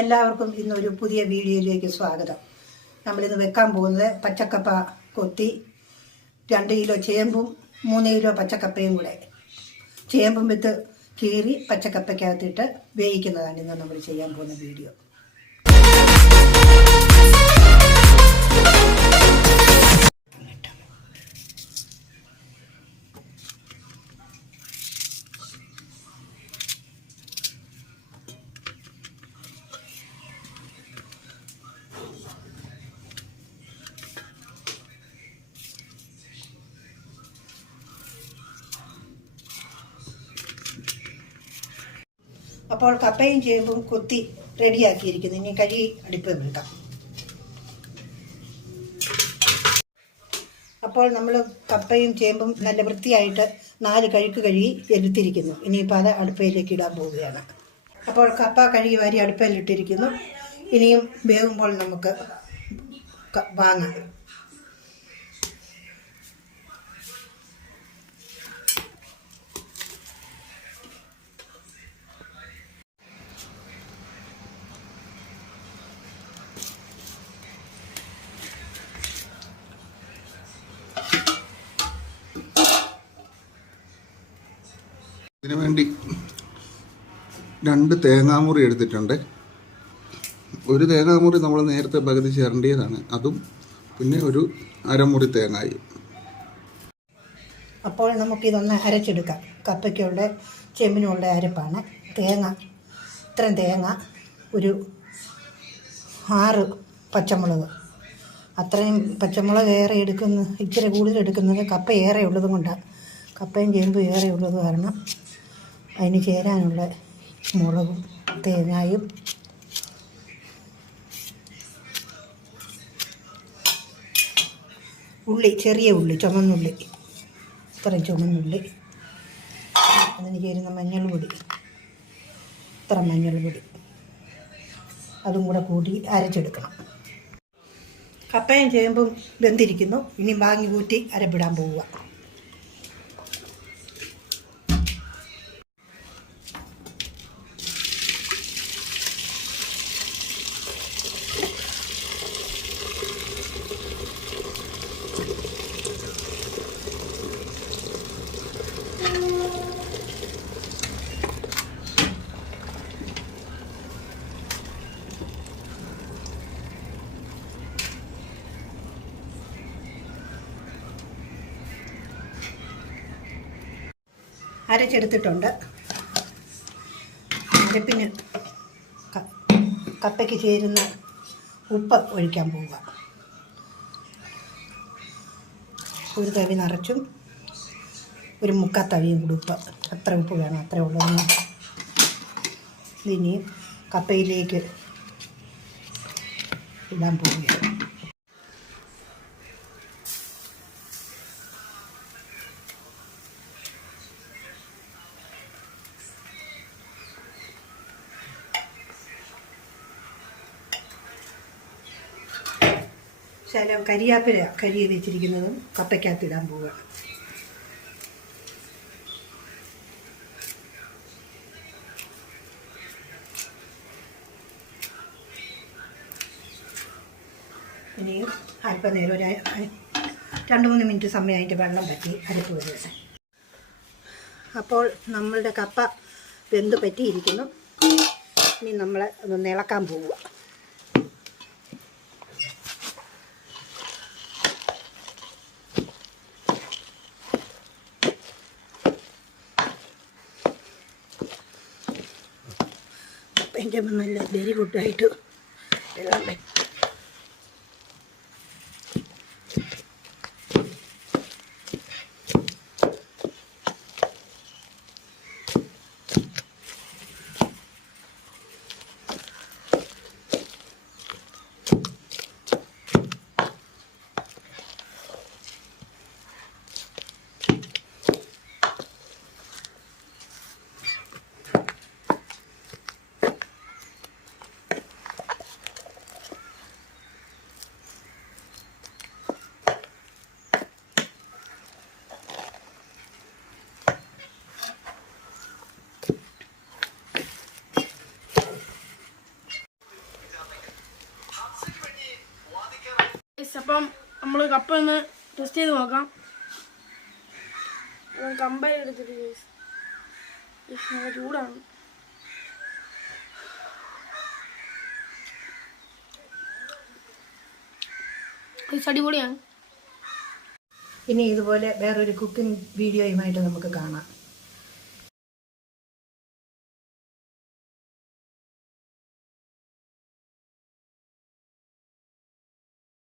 എല്ലാവർക്കും ഇന്നൊരു പുതിയ വീഡിയോയിലേക്ക് സ്വാഗതം. നമ്മളിന്ന് വെക്കാൻ പോകുന്നത് പച്ചക്കപ്പ കൊത്തി രണ്ട് കിലോ ചേമ്പും മൂന്ന് കിലോ പച്ചക്കപ്പയും കൂടെ. ചേമ്പും വിത്ത് കീറി പച്ചക്കപ്പയ്ക്കകത്തിട്ട് വേവിക്കുന്നതാണ് ഇന്ന് നമ്മൾ ചെയ്യാൻ പോകുന്ന വീഡിയോ. അപ്പോൾ കപ്പയും ചേമ്പും കൊത്തി റെഡിയാക്കിയിരിക്കുന്നു. ഇനി കഴുകി അടുപ്പ് വെക്കാം. അപ്പോൾ നമ്മൾ കപ്പയും ചേമ്പും നല്ല വൃത്തിയായിട്ട് നാല് കഴുക്ക് കഴുകി എടുത്തിരിക്കുന്നു. ഇനിയിപ്പോൾ അത് അടുപ്പയിലേക്ക് ഇടാൻ പോവുകയാണ്. അപ്പോൾ കപ്പ കഴുകി വാരി അടുപ്പയിലിട്ടിരിക്കുന്നു. ഇനിയും വേകുമ്പോൾ നമുക്ക് വാങ്ങാം. ഇതിനു വേണ്ടി രണ്ട് തേങ്ങാമുറി എടുത്തിട്ടുണ്ട്. ഒരു തേങ്ങാമുറി നമ്മൾ നേരത്തെ പകുതി ചേരേണ്ടതാണ് അതും പിന്നെ ഒരു അരമുറി തേങ്ങായും. അപ്പോൾ നമുക്കിതൊന്ന് അരച്ചെടുക്കാം. കപ്പയ്ക്കുള്ള ചെമ്മിനുള്ള അരപ്പാണ്. തേങ്ങ ഇത്രയും തേങ്ങ ഒരു ആറ് പച്ചമുളക്. അത്രയും പച്ചമുളക് ഏറെ എടുക്കുന്ന ഇച്ചിരി കൂടുതൽ എടുക്കുന്നത് കപ്പ ഏറെ ഉള്ളത് കൊണ്ടാണ് കപ്പയും ചേമ്പും ഏറെ ഉള്ളത് കാരണം അതിന് ചേരാനുള്ള മുളകും തേങ്ങായും ഉള്ളി ചെറിയ ഉള്ളി ചുമന്നുള്ളി. ഇത്രയും ചുമന്നുള്ളി. അതിന് ചേരുന്ന മഞ്ഞൾ പൊടി. ഇത്ര മഞ്ഞൾ പൊടി. അതും കൂടെ കൂട്ടി അരച്ചെടുക്കണം. കപ്പയും ചേമ്പും വെന്തിരിക്കുന്നു. ഇനി വാങ്ങി കൂട്ടി അരപ്പിടാൻ പോവുക. അരച്ചെടുത്തിട്ടുണ്ട്. അരപ്പിന് കപ്പയ്ക്ക് ചേരുന്ന ഉപ്പ് ഒഴിക്കാൻ പോവുക. ഒരു തവി നിറച്ചും ഒരു മുക്കാ തവിയും കൂടി ഉപ്പ്. അത്ര ഉപ്പ് വേണം അത്ര ഉള്ളത് ഇനി കപ്പയിലേക്ക് ഇടാൻ പോവുകയാണ്. ശകലം കരിയാപ്പില കരി വെച്ചിരിക്കുന്നതും കപ്പയ്ക്കകത്ത് ഇടാൻ പോവുകയാണ് ഇനിയും അല്പനേരം ഒരു രണ്ട് മൂന്ന് മിനിറ്റ് സമയമായിട്ട് വെള്ളം പറ്റി അരപ്പ് വരുന്നത് അപ്പോൾ നമ്മളുടെ കപ്പ വെന്ത് പറ്റിയിരിക്കുന്നു. ഇനി നമ്മൾ ഒന്ന് ഇളക്കാൻ പോവുക. എന്റെ നല്ല വെരി ഗുഡായിട്ട് വെള്ളം അപ്പം നമ്മൾ കപ്പ ഒന്ന് ടെസ്റ്റ് ചെയ്ത് നോക്കാം. കമ്പയർ എടുത്തിട്ട് ചൂടാണ്. അടിപൊളിയാണ്. ഇനി ഇതുപോലെ വേറൊരു കുക്കിംഗ് വീഡിയോയുമായിട്ട് നമുക്ക് കാണാം.